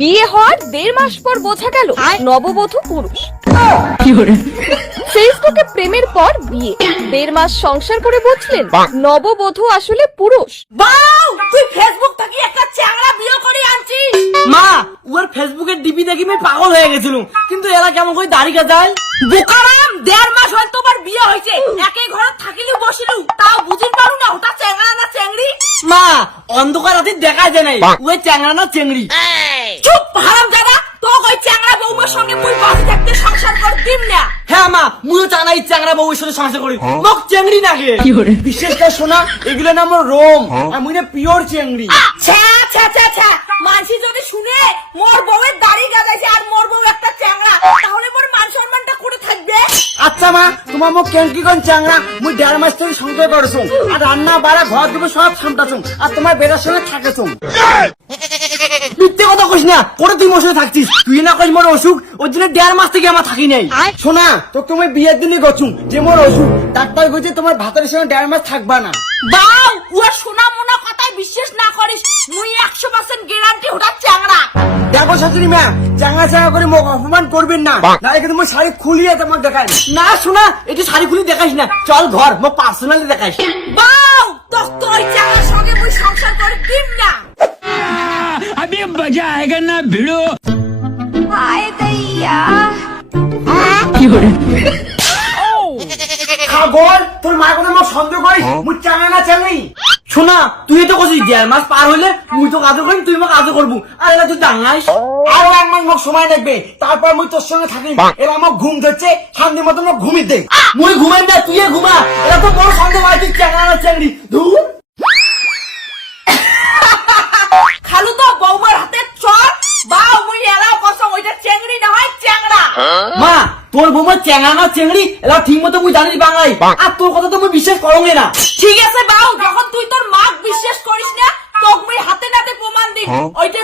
বিয়ে হওয়ার দেড় মাস পর বোঝা গেল নববধূ পুরুষ। ফেসবুকে প্রেমের পর বিয়ে। দেড় মাস সংসার করে বুঝলেন নববধূ আসলে পুরুষ। তুই ফেসবুক থেকে একটা চ্যাংড়া বিয়ে করে আনছিস। মা ওর ফেসবুকের ডিপি দেখি আমি পাগল হয়ে গেছিলাম। কিন্তু এরা কেমন করে দাঁড়িয়ে যায় বোকারাম দেড় মাস হয় তোমার বিয়ে হয়েছে। একই ঘরে থাকিলেও বসিলু তাও বুঝির পারু না ওটা চ্যাংড়া না চ্যাংড়ি? মা অন্ধকার রাতে দেখা যায় নাই। ওই চ্যাংড়া না চেংড়ি দিম না। হ্যাঁ মা মুইও চানা এই চ্যাংড়া বউয়ের সাথে সংসার করি। মোক চেংড়ি নাগে। বিশেষ করে? শোনা এগুলো নাম রোম আর মুই না পিওর চেংড়ি। ছ্যা ছ্যা ছ্যা ছ্যা মানসি যদি শুনে মোর বউয়ের দাড়ি গাদাইছে আর মোর বউ একটা চ্যাংড়া তাহলে মোর মান সম্মানটা করে থাকবে? আচ্ছা মা তোমার মোক কেনকি কোন চ্যাংড়া? মুই দেড় মাস থেকে সংসার করেছ আর রান্না বাড়া ঘর দিব সব সামটাছো আর তোমার বেটার সঙ্গে থাকেছো মিথ্যে কথা কইস না করে তুই মোর থাকছিস তুই না কইস মোর অসুখ ওই জন্য দেড় মাস থেকে আমার থাকি নাই। শোনা তোকে তুমি বিয়ের দিনে গছুম যে মোর অসুখ ডাক্তার কইছে তোমার ভাতের সঙ্গে দেড় মাস থাকবা না। বাউ ওর শোনা মোনা কথায় বিশ্বাস না করিস মুই একশো পার্সেন্ট গ্যারান্টি ওটা চ্যাংড়া। দেখো শাশুড়ি মা চাঙ্গা চাঙ্গা করে মোক অপমান করবেন না। নাহলে কিন্তু মই শাড়ি খুলিয়ে তোমাকে দেখাই না। শোনা একটু শাড়ি খুলি দেখাইস না। চল ঘর মোক পার্সোনালি দেখাইস। বাউ তোর তো ওই চ্যাংড়ার সঙ্গে মুই সংসার না मजा आएगा ना भिड़ो খাগল তোর মায়ের কথা মোক সন্দেহ করিস মুই চাঙ্গা না চাঙ্গি শোনা তুই তো কছিস দেড় মাস পার হইলে মুই তো কাজও করিম তুই মোক কাজও করবো আর এলা তুই চাঙ্গাইস আর এক মাস মোক সময় লাগবে তারপর মুই তোর সঙ্গে থাকি এরা আমার ঘুম ধরছে শান্তি মতো মোক ঘুমি দে মুই ঘুমাই না তুই ঘুমা মা তোর বৌমা চেঙ্গা না চেংড়ি এলা ঠিক মতো মুই জানিস বাংলাই আর তোর কথা তো মুই বিশ্বাস করঙ্গে না। ঠিক আছে বাউ যখন তুই তোর মাক বিশ্বাস করিস না তোক মুই হাতে নাতে প্রমাণ দিই। ওইটা জ